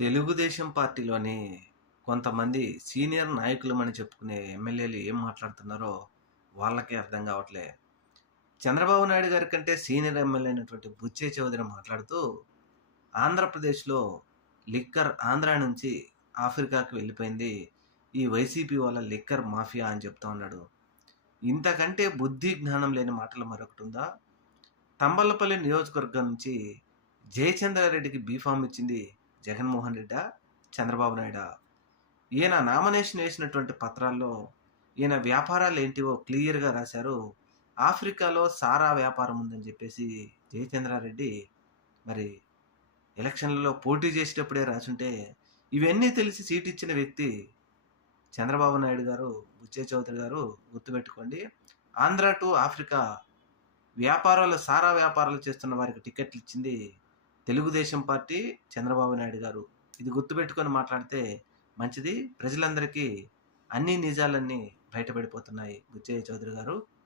తెలుగుదేశం పార్టీలోని కొంతమంది సీనియర్ నాయకులమని చెప్పుకునే ఎమ్మెల్యేలు ఏం మాట్లాడుతున్నారో వాళ్ళకే అర్థం కావట్లే. చంద్రబాబు నాయుడు గారి కంటే సీనియర్ ఎమ్మెల్యే అయినటువంటి బుచ్చే చౌదరి మాట్లాడుతూ ఆంధ్రప్రదేశ్లో లిక్కర్ ఆంధ్ర నుంచి ఆఫ్రికాకి వెళ్ళిపోయింది. ఈ వైసీపీ వాళ్ళ లిక్కర్ మాఫియా అని చెప్తా ఉన్నాడు. ఇంతకంటే బుద్ధి జ్ఞానం లేని మాటలు మరొకటి ఉందా? తంబలపల్లి నియోజకవర్గం నుంచి జయచంద్రారెడ్డికి బీఫామ్ ఇచ్చింది జగన్మోహన్ రెడ్డా చంద్రబాబు నాయుడా ఈయన నామినేషన్ వేసినటువంటి పత్రాల్లో ఈయన వ్యాపారాలు ఏంటివో క్లియర్గా రాశారు. ఆఫ్రికాలో సారా వ్యాపారం ఉందని చెప్పేసి జయచంద్రారెడ్డి మరి ఎలక్షన్లలో పోటీ చేసేటప్పుడే రాసుంటే ఇవన్నీ తెలిసి సీట్ ఇచ్చిన వ్యక్తి చంద్రబాబు నాయుడు గారు బుచ్చే చౌదరి గారు గుర్తుపెట్టుకోండి. ఆంధ్ర టు ఆఫ్రికా వ్యాపారాలు సారా వ్యాపారాలు చేస్తున్న వారికి టికెట్లు ఇచ్చింది తెలుగుదేశం పార్టీ చంద్రబాబు నాయుడు గారు ఇది గుర్తుపెట్టుకొని మాట్లాడితే మంచిది. ప్రజలందరికీ అన్ని నిజాలన్నీ బయటపడిపోతున్నాయి. బుచ్చయ్య చౌదరి గారు.